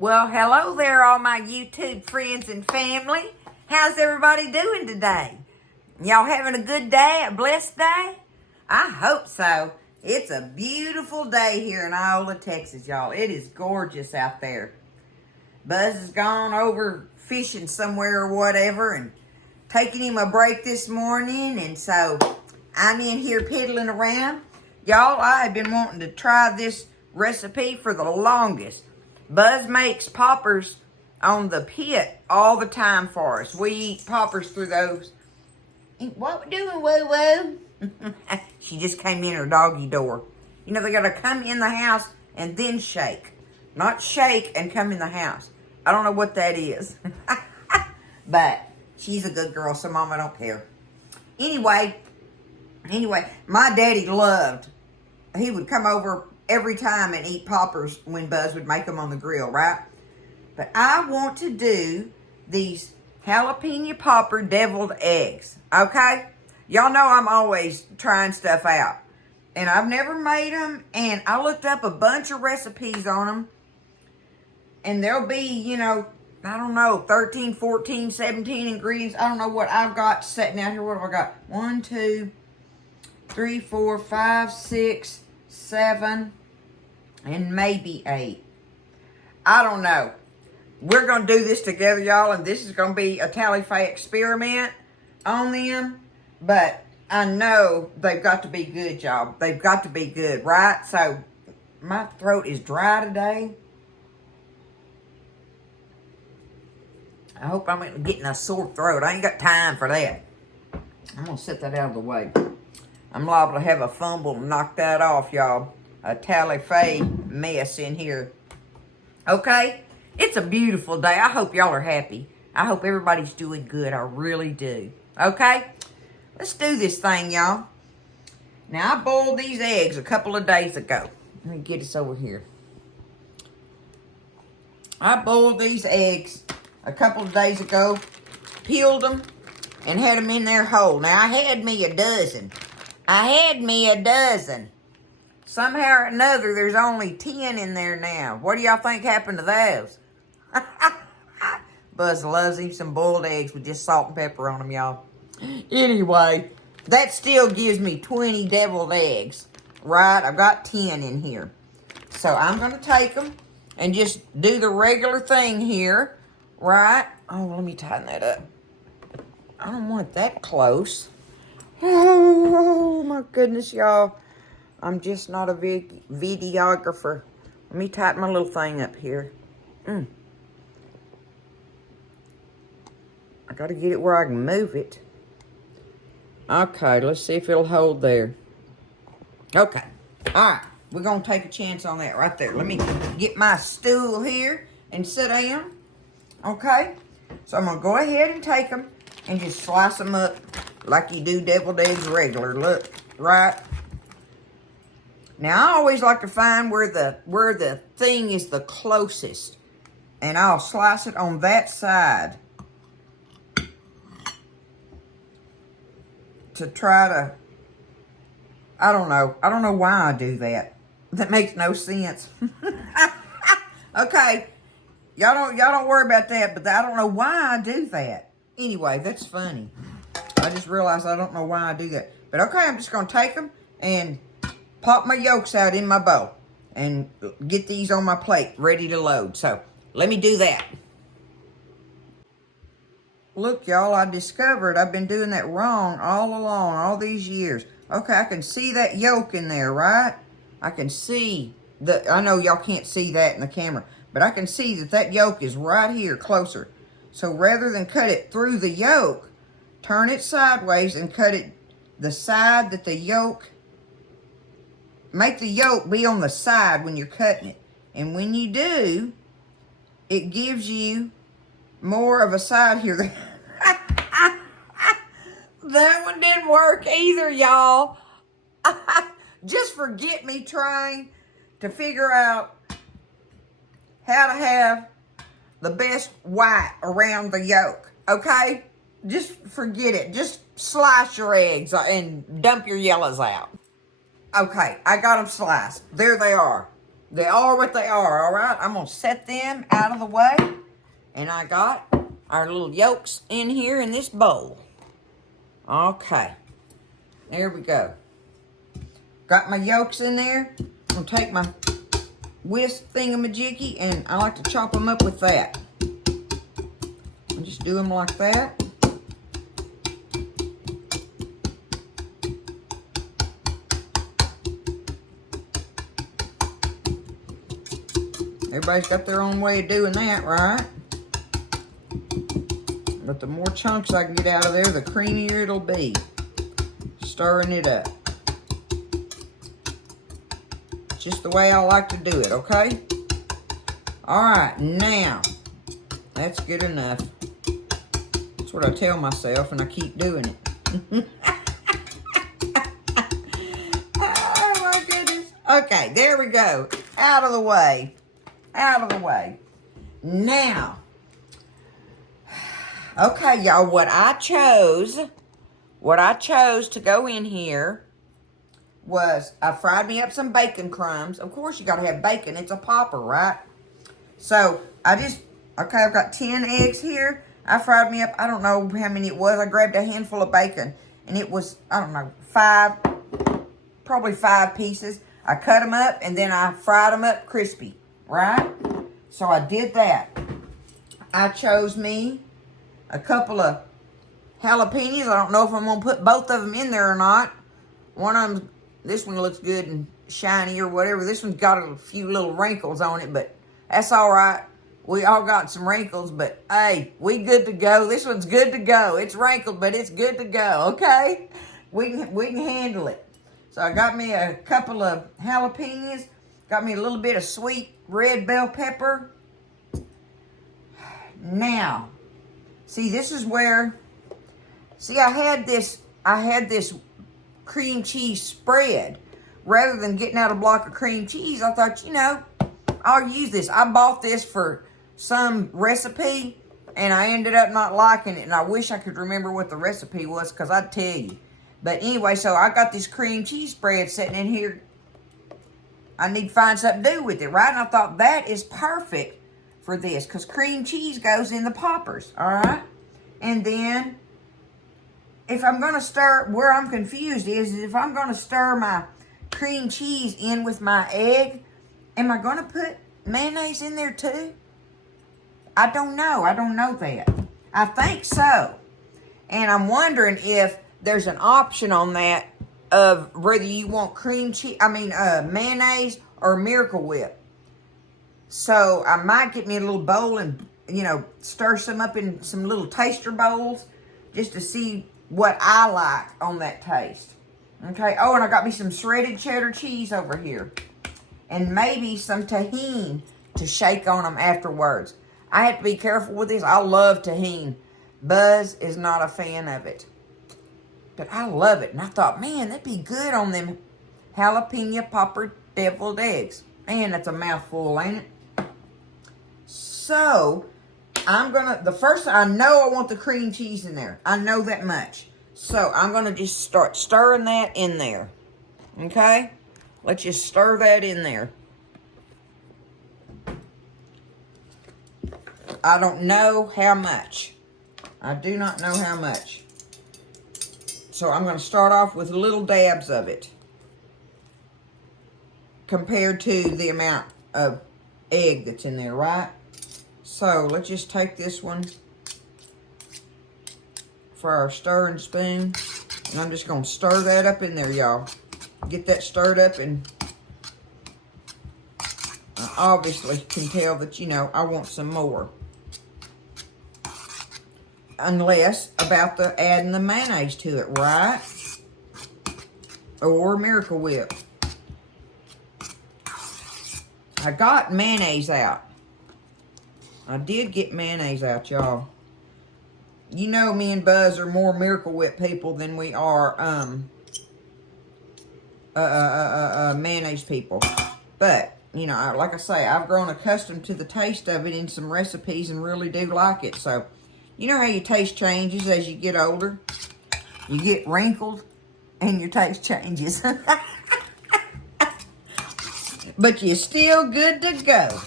Well, hello there, all my YouTube friends and family. How's everybody doing today? Y'all having a good day, a blessed day? I hope so. It's a beautiful day here in Iola, Texas, y'all. It is gorgeous out there. Buzz has gone over fishing somewhere or whatever and taking him a break this morning, and so I'm in here piddling around. Y'all, I have been wanting to try this recipe for the longest. Buzz makes poppers on the pit all the time for us. We eat poppers through those. What we doing, woo-woo? She just came in her doggy door. You know, they got to come in the house and then shake. Not shake and come in the house. I don't know what that is. But she's a good girl, so Mama don't care. Anyway, my daddy loved, he would come over every time and eat poppers when Buzz would make them on the grill, right? But I want to do these jalapeno popper deviled eggs, okay? Y'all know I'm always trying stuff out. And I've never made them, and I looked up a bunch of recipes on them. And there'll be, you know, I don't know, 13, 14, 17 ingredients. I don't know what I've got sitting out here. What have I got? 1, 2, 3, 4, 5, 6, 7, and maybe 8. I don't know. We're going to do this together, y'all, and this is going to be a tally-fay experiment on them. But I know they've got to be good, y'all. They've got to be good, right? So my throat is dry today. I hope I'm getting a sore throat. I ain't got time for that. I'm going to set that out of the way. I'm liable to have a fumble and knock that off, y'all. A tally-fay mess in here. Okay? It's a beautiful day. I hope y'all are happy. I hope everybody's doing good. I really do. Okay? Let's do this thing, y'all. Now, I boiled these eggs a couple of days ago. Let me get this over here. I boiled these eggs a couple of days ago, peeled them, and had them in there whole. Now, I had me a dozen. Somehow or another, there's only 10 in there now. What do y'all think happened to those? Buzz loves him some boiled eggs with just salt and pepper on them, y'all. Anyway, that still gives me 20 deviled eggs, right? I've got 10 in here. So I'm going to take them and just do the regular thing here, right? Oh, let me tighten that up. I don't want it that close. Oh, my goodness, y'all. I'm just not a videographer. Let me tighten my little thing up here. I got to get it where I can move it. Okay, let's see if it'll hold there. Okay. All right. We're going to take a chance on that right there. Let me get my stool here and sit down. Okay? So I'm going to go ahead and take them and just slice them up like you do deviled eggs regular. Look, right? Now, I always like to find where the thing is the closest. And I'll slice it on that side to try to, I don't know why I do that. That makes no sense. Okay. Y'all don't worry about that, but I don't know why I do that. Anyway, that's funny. I just realized I don't know why I do that. But okay, I'm just going to take them and pop my yolks out in my bowl and get these on my plate ready to load. So, let me do that. Look, y'all, I discovered I've been doing that wrong all along, all these years. Okay, I can see that yolk in there, right? I can see I know y'all can't see that in the camera, but I can see that yolk is right here closer. So rather than cut it through the yolk, turn it sideways and cut it the side that the yolk, make the yolk be on the side when you're cutting it. And when you do, it gives you more of a side here. That one didn't work either, y'all. Just forget me trying to figure out how to have the best white around the yolk, okay? Just forget it. Just slice your eggs and dump your yellows out. Okay, I got them sliced. There they are. They are what they are, all right? I'm going to set them out of the way. And I got our little yolks in here in this bowl. Okay. There we go. Got my yolks in there. I'm going to take my whisk thingamajiggy, and I like to chop them up with that. I just do them like that. Everybody's got their own way of doing that, right? But the more chunks I can get out of there, the creamier it'll be. Stirring it up. Just the way I like to do it, okay? Alright, now, that's good enough. That's what I tell myself, and I keep doing it. Oh my goodness. Okay, there we go. Out of the way. Out of the way. Now, okay, y'all, what I chose to go in here was I fried me up some bacon crumbs. Of course, you got to have bacon. It's a popper, right? So, okay, I've got 10 eggs here. I fried me up, I don't know how many it was. I grabbed a handful of bacon, and it was, I don't know, probably 5 pieces. I cut them up, and then I fried them up crispy, right? So, I did that. I chose me a couple of jalapenos. I don't know if I'm going to put both of them in there or not. One of them, this one looks good and shiny or whatever. This one's got a few little wrinkles on it, but that's all right. We all got some wrinkles, but hey, we good to go. This one's good to go. It's wrinkled, but it's good to go, okay? We can handle it. So I got me a couple of jalapenos. Got me a little bit of sweet red bell pepper. Now, see, this is where, see, I had this cream cheese spread. Rather than getting out a block of cream cheese, I thought, I'll use this. I bought this for some recipe, and I ended up not liking it, and I wish I could remember what the recipe was, because I'd tell you. But anyway, so I got this cream cheese spread sitting in here. I need to find something to do with it, right? And I thought that is perfect for this, because cream cheese goes in the poppers, all right? And then, if I'm going to stir, where I'm confused is if I'm going to stir my cream cheese in with my egg, am I going to put mayonnaise in there too? I don't know. I don't know that. I think so. And I'm wondering if there's an option on that of whether you want mayonnaise or Miracle Whip. So I might get me a little bowl and, stir some up in some little taster bowls just to see what I like on that taste. Okay. Oh, and I got me some shredded cheddar cheese over here. And maybe some tahini to shake on them afterwards. I have to be careful with this. I love tahini. Buzz is not a fan of it. But I love it. And I thought, man, that'd be good on them jalapeno popper deviled eggs. Man, that's a mouthful, ain't it? So, I know I want the cream cheese in there. I know that much. So, I'm going to just start stirring that in there. Okay? Let's just stir that in there. I don't know how much. I do not know how much. So I'm going to start off with little dabs of it. Compared to the amount of egg that's in there, right? So let's just take this one for our stirring spoon. And I'm just going to stir that up in there, y'all. Get that stirred up, and I obviously can tell that, I want some more. Unless about adding the mayonnaise to it, right? Or Miracle Whip. I got mayonnaise out. I did get mayonnaise out, y'all. Me and Buzz are more Miracle Whip people than we are mayonnaise people. But, like I say, I've grown accustomed to the taste of it in some recipes and really do like it. So, you know how your taste changes as you get older? You get wrinkled and your taste changes. But you're still good to go.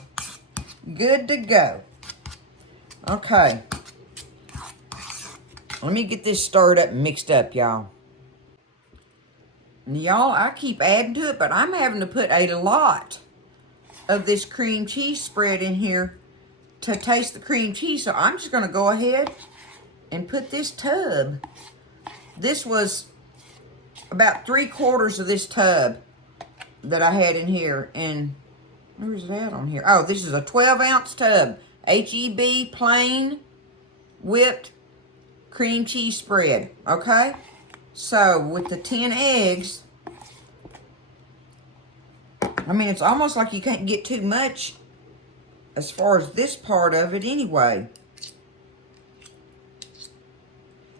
Good to go. Okay. Let me get this stirred up and mixed up, y'all. Y'all, I keep adding to it, but I'm having to put a lot of this cream cheese spread in here to taste the cream cheese. So I'm just going to go ahead and put this tub. This was about 3/4 of this tub that I had in here. And where's it at on here? Oh, this is a 12-ounce tub. H-E-B plain whipped cream cheese spread. Okay? So with the 10 eggs, I mean, it's almost like you can't get too much as far as this part of it anyway.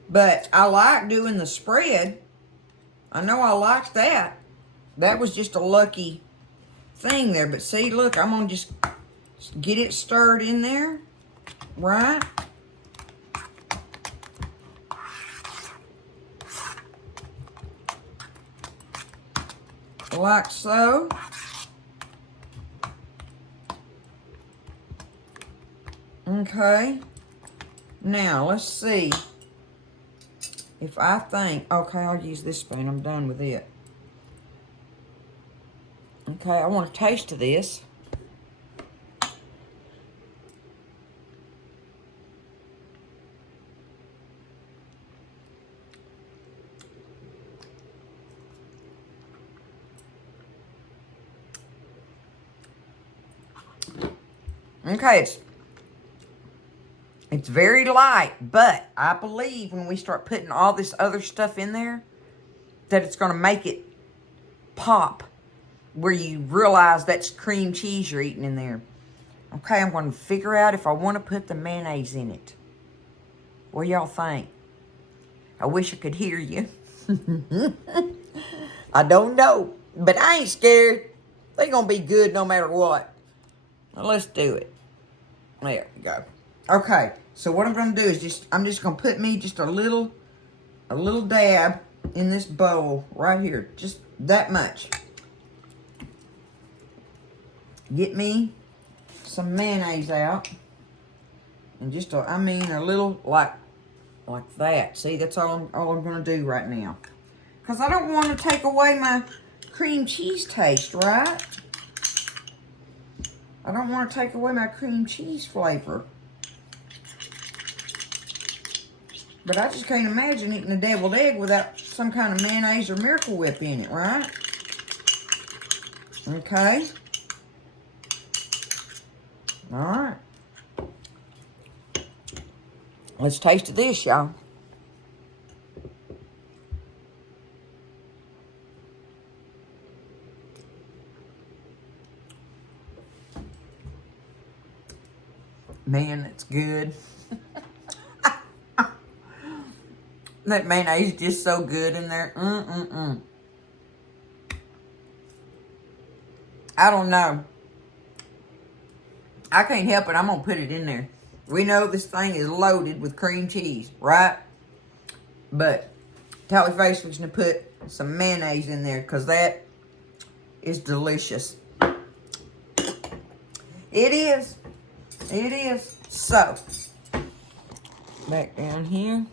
But I like doing the spread. I know I like that. That was just a lucky thing there. But see, look, I'm going to just get it stirred in there. Right? Like so. Okay. Now, let's see if I think, okay, I'll use this spoon. I'm done with it. Okay, I want a taste of this. Okay, it's very light, but I believe when we start putting all this other stuff in there, that it's going to make it pop, where you realize that's cream cheese you're eating in there. Okay, I'm going to figure out if I want to put the mayonnaise in it. What do y'all think? I wish I could hear you. I don't know, but I ain't scared. They're going to be good no matter what. Now, let's do it. There we go. Okay, so what I'm going to do is I'm just going to put me just a little dab in this bowl right here. Just that much. Get me some mayonnaise out. And just, a little like that. See, that's all I'm going to do right now. Because I don't want to take away my cream cheese taste, right? I don't want to take away my cream cheese flavor. But I just can't imagine eating a deviled egg without some kind of mayonnaise or Miracle Whip in it, right? Okay. All right. Let's taste this, y'all. Man, it's good. That mayonnaise is just so good in there. I don't know. I can't help it. I'm going to put it in there. We know this thing is loaded with cream cheese, right? But Tallyface was going to put some mayonnaise in there because that is delicious. It is. It is. So, back down here.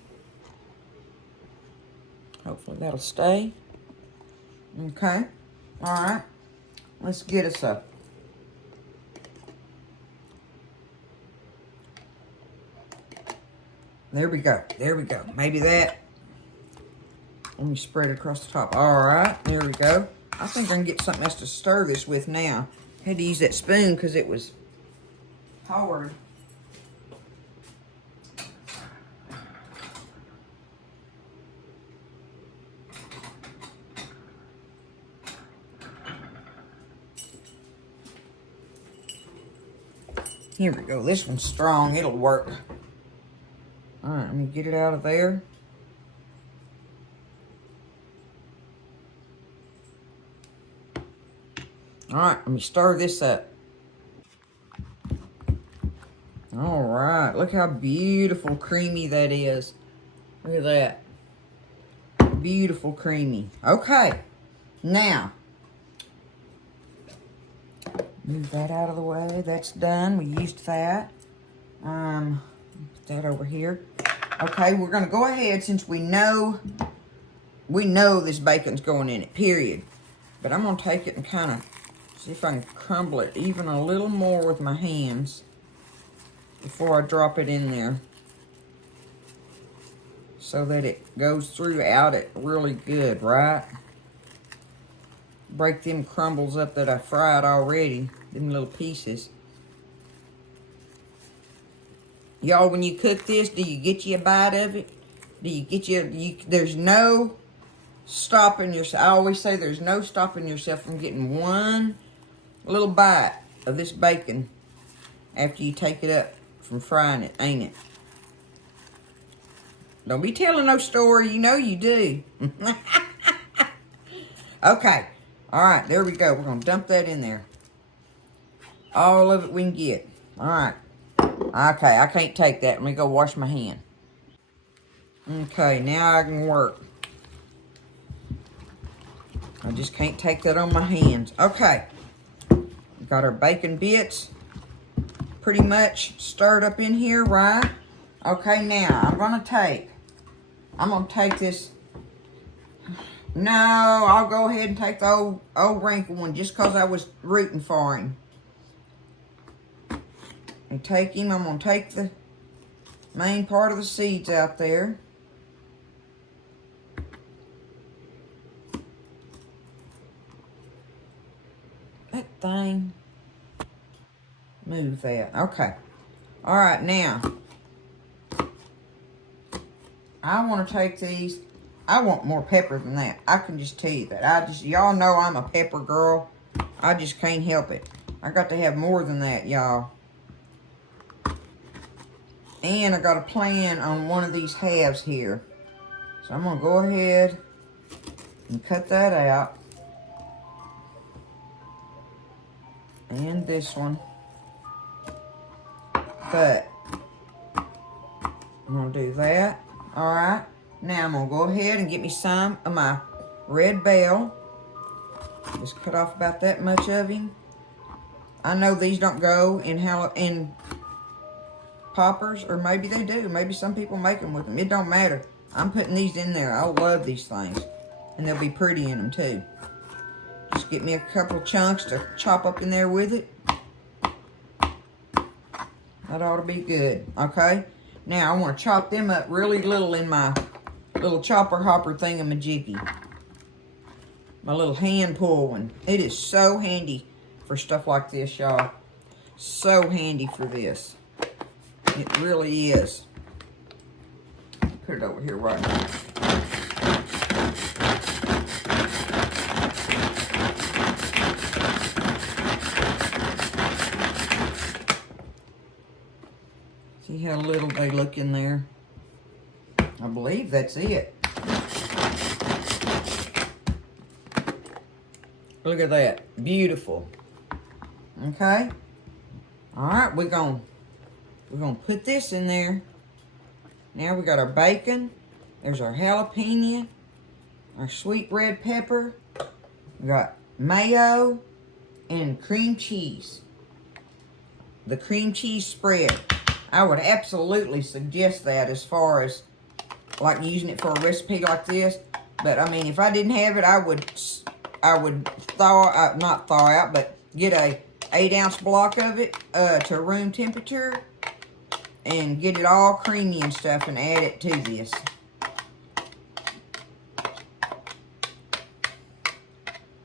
Hopefully that'll stay. Okay. All right. Let's get us a there we go. There we go. Maybe that. Let me spread it across the top. All right. There we go. I think I can get something else to stir this with now. Had to use that spoon because it was hard. Here we go. This one's strong. It'll work. All right, let me get it out of there. All right, let me stir this up. All right, look how beautiful creamy that is. Look at that. Beautiful creamy. Okay, now, Move that out of the way. That's done. We used that. Put that over here. Okay, we're going to go ahead since we know this bacon's going in it, period. But I'm going to take it and kind of see if I can crumble it even a little more with my hands before I drop it in there, so that it goes throughout it really good, right? Break them crumbles up that I fried already, them little pieces. Y'all, when you cook this, do you get you a bite of it? Do you get there's no stopping yourself. I always say there's no stopping yourself from getting one little bite of this bacon after you take it up from frying it, ain't it? Don't be telling no story. You know you do. Okay. All right, there we go. We're going to dump that in there. All of it we can get. All right. Okay, I can't take that. Let me go wash my hand. Okay, now I can work. I just can't take that on my hands. Okay. Got our bacon bits pretty much stirred up in here, right? Okay, now I'm going to take this. No, I'll go ahead and take the old wrinkled one just because I was rooting for him. And take him. I'm going to take the main part of the seeds out there. That thing. Move that. Okay. All right, now. I want to take these. I want more pepper than that. I can just tell you that. Y'all know I'm a pepper girl. I just can't help it. I got to have more than that, y'all. And I got a plan on one of these halves here. So I'm going to go ahead and cut that out. And this one. But I'm going to do that. All right. Now I'm going to go ahead and get me some of my red bell. Just cut off about that much of him. I know these don't go in poppers, or maybe they do. Maybe some people make them with them. It don't matter. I'm putting these in there. I love these things. And they'll be pretty in them too. Just get me a couple chunks to chop up in there with it. That ought to be good. Okay? Now I want to chop them up really little in my little chopper hopper thingamajiggy. My little hand pull one. It is so handy for stuff like this, y'all. So handy for this. It really is. Put it over here right now. See how little they look in there? I believe that's it. Look at that. Beautiful. Okay? Alright, we're gonna put this in there. Now we got our bacon. There's our jalapeno. Our sweet red pepper. We got mayo and cream cheese. The cream cheese spread. I would absolutely suggest that as far as like using it for a recipe like this. But I mean, if I didn't have it, I would not thaw out, but get a 8-ounce block of it to room temperature and get it all creamy and stuff and add it to this.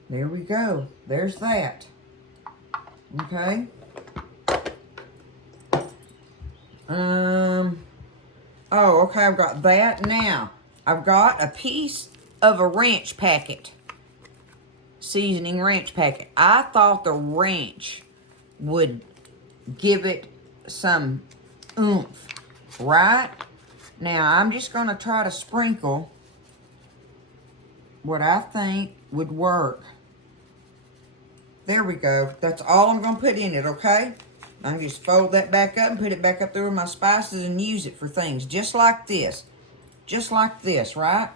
There we go. There's that. Okay. Oh, okay, I've got that. Now, I've got a piece of a ranch packet. Seasoning ranch packet. I thought the ranch would give it some oomph, right? Now, I'm just going to try to sprinkle what I think would work. There we go. That's all I'm going to put in it, okay? I can just fold that back up and put it back up there with my spices and use it for things just like this. Just like this, right?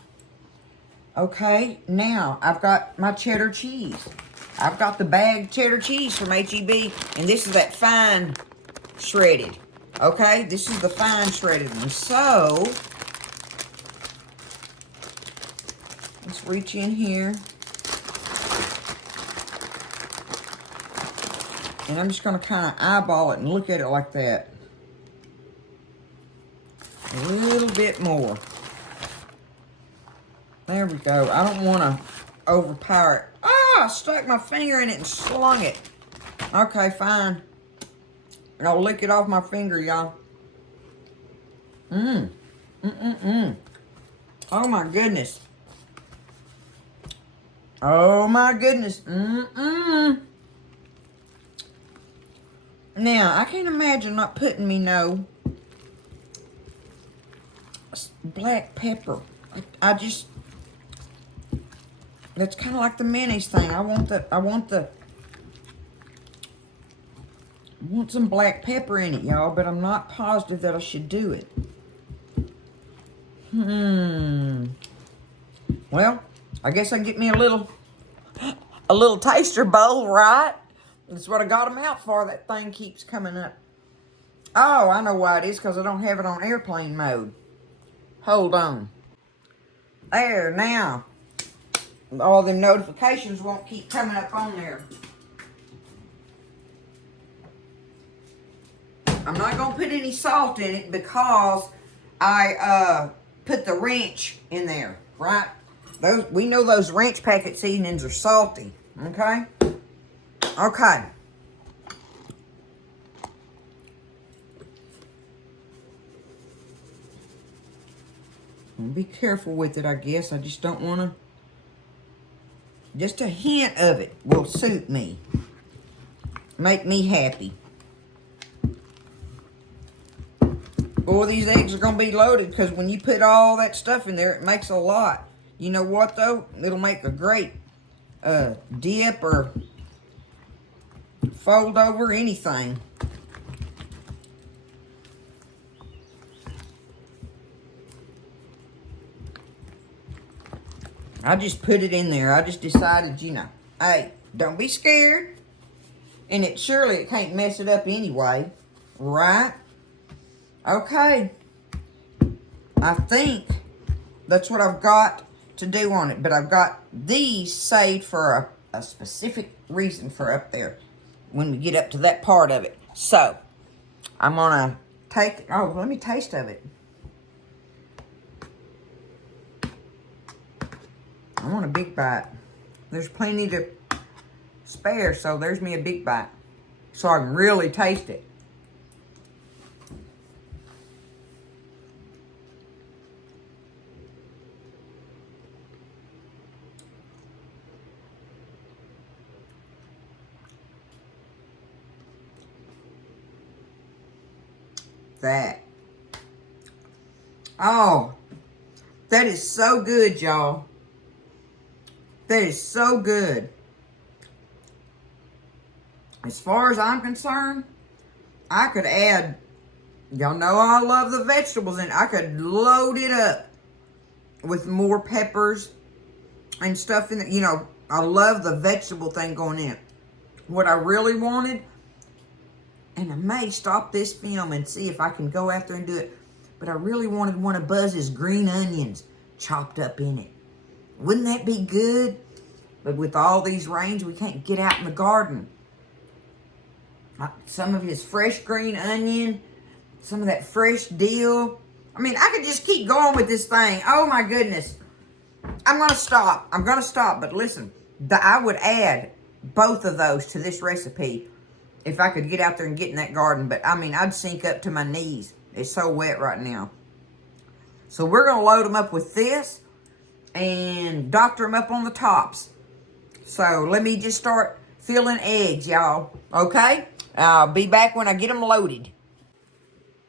Okay, now I've got my cheddar cheese. I've got the bagged cheddar cheese from H-E-B, and this is that fine shredded. Okay, this is the fine shredded one. So, let's reach in here. And I'm just going to kind of eyeball it and look at it like that. A little bit more. There we go. I don't want to overpower it. Ah, I stuck my finger in it and slung it. Okay, fine. I'll lick it off my finger, y'all. Oh my goodness. Oh my goodness. Now, I can't imagine not putting me no black pepper. I just, that's kind of like the mayonnaise thing. I want some black pepper in it, y'all, but I'm not positive that I should do it. Well, I guess I can get me a little taster bowl, right? That's what I got them out for. That thing keeps coming up. Oh, I know why it is, because I don't have it on airplane mode. Hold on. There, now. All the notifications won't keep coming up on there. I'm not going to put any salt in it because I put the ranch in there, right? We know those ranch packet seasonings are salty, okay? Okay. Be careful with it, I guess. I just don't want to. Just a hint of it will suit me. Make me happy. Boy, these eggs are going to be loaded because when you put all that stuff in there, it makes a lot. You know what, though? It'll make a great dip or fold over anything. I just put it in there. I just decided, you know, hey, don't be scared. And surely it can't mess it up anyway, right? Okay. I think that's what I've got to do on it. But I've got these saved for a specific reason for up there when we get up to that part of it. So, I'm going to take, oh, let me taste of it. I want a big bite. There's plenty to spare, so there's me a big bite. So I can really taste it. That. Oh, that is so good, y'all. That is so good. As far as I'm concerned, I could add, y'all know I love the vegetables, and I could load it up with more peppers and stuff in it. You know, I love the vegetable thing going in. What I really wanted, and I may stop this film and see if I can go out there and do it, but I really wanted one of Buzz's green onions chopped up in it. Wouldn't that be good? But with all these rains, we can't get out in the garden. Some of his fresh green onion, some of that fresh dill. I mean, I could just keep going with this thing. Oh my goodness. I'm going to stop. I'm going to stop. But listen, I would add both of those to this recipe if I could get out there and get in that garden. But I mean, I'd sink up to my knees. It's so wet right now. So we're going to load them up with this and doctor them up on the tops. So let me just start filling eggs, y'all. Okay? I'll be back when I get them loaded.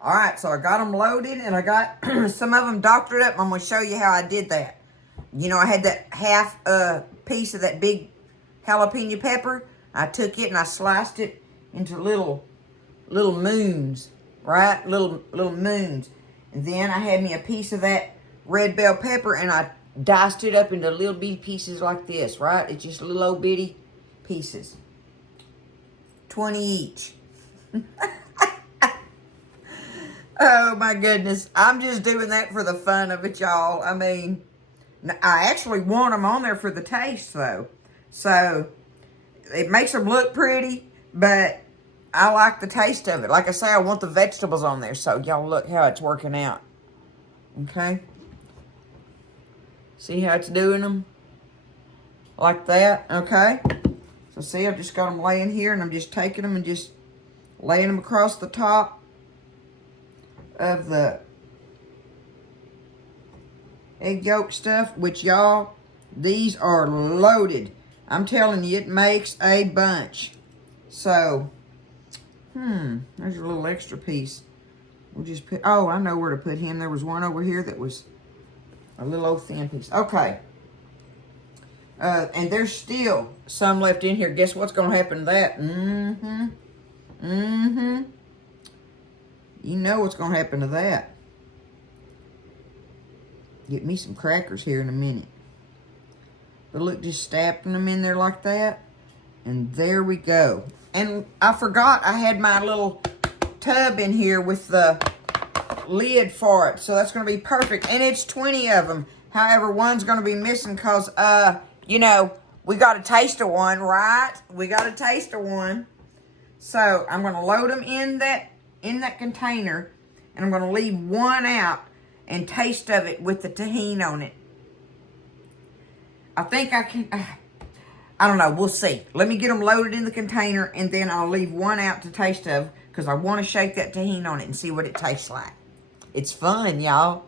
All right, so I got them loaded and I got some of them doctored up. I'm going to show you how I did that. You know, I had that half piece of that big jalapeno pepper. I took it and I sliced it into little moons, right? Little moons. And then I had me a piece of that red bell pepper and I diced it up into little bitty pieces like this, right? It's just a little old bitty pieces. 20 each. Oh my goodness. I'm just doing that for the fun of it, y'all. I mean, I actually want them on there for the taste, though. So, it makes them look pretty, but I like the taste of it. Like I say, I want the vegetables on there, so y'all look how it's working out. Okay? See how it's doing them? Like that, okay? So see, I've just got them laying here, and I'm just taking them and just laying them across the top of the egg yolk stuff, which y'all, these are loaded. I'm telling you, it makes a bunch. So, there's a little extra piece. We'll just put, oh, I know where to put him. There was one over here that was a little old thin piece. Okay. And there's still some left in here. Guess what's going to happen to that? You know what's going to happen to that. Get me some crackers here in a minute. But look, just stamping them in there like that. And there we go. And I forgot I had my little tub in here with the lid for it. So that's going to be perfect. And it's 20 of them. However, one's going to be missing because, you know, we got a taste of one, right? We got a taste of one. So I'm going to load them in that container. And I'm going to leave one out and taste of it with the tahini on it. I think I can, I don't know, we'll see. Let me get them loaded in the container, and then I'll leave one out to taste of, because I want to shake that tahini on it and see what it tastes like. It's fun, y'all.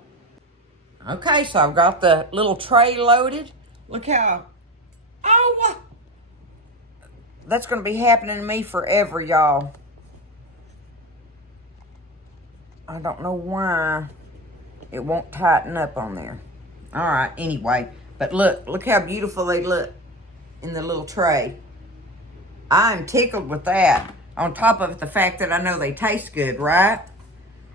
Okay, so I've got the little tray loaded. Look how, oh, that's going to be happening to me forever, y'all. I don't know why it won't tighten up on there. All right, anyway. But look how beautiful they look in the little tray. I'm tickled with that. On top of it, the fact that I know they taste good, right?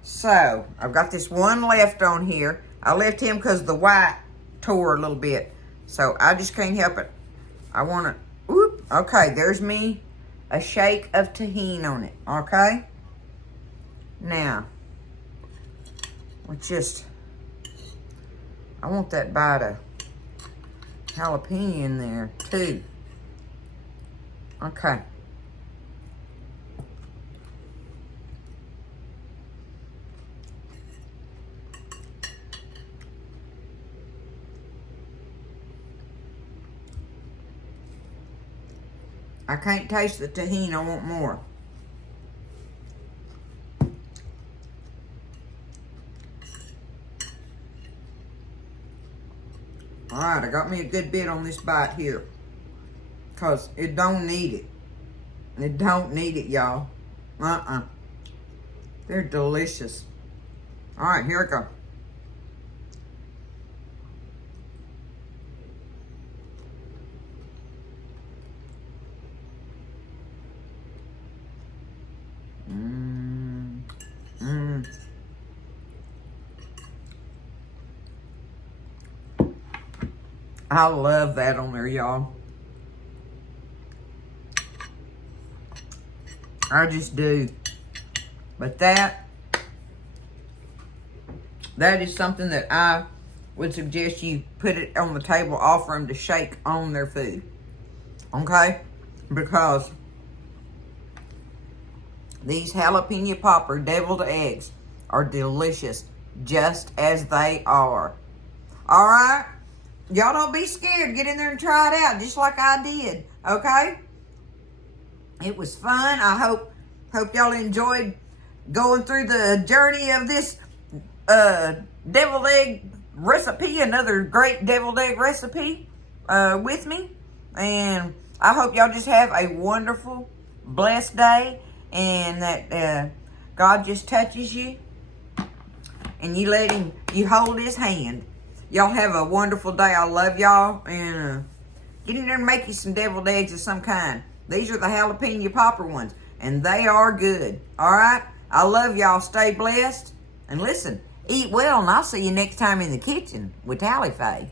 So, I've got this one left on here. I left him because the white tore a little bit. So, I just can't help it. I want to, whoop. Okay, there's me a shake of tahini on it, okay? Now, I want that bite of jalapeno in there too. Okay. I can't taste the tahini. I want more. All right, I got me a good bit on this bite here. Because it don't need it. It don't need it, y'all. They're delicious. All right, here I go. I love that on there, y'all. I just do. But that is something that I would suggest you put it on the table, offer them to shake on their food. Okay? Because these jalapeno popper deviled eggs are delicious just as they are. All right? Y'all don't be scared. Get in there and try it out just like I did. Okay? It was fun. I hope y'all enjoyed going through the journey of this deviled egg recipe, another great deviled egg recipe with me. And I hope y'all just have a wonderful, blessed day, and that God just touches you and you let him, you hold his hand. Y'all have a wonderful day. I love y'all, and get in there and make you some deviled eggs of some kind. These are the jalapeno popper ones, and they are good. All right? I love y'all. Stay blessed. And listen, eat well, and I'll see you next time in the kitchen with Tally Faye.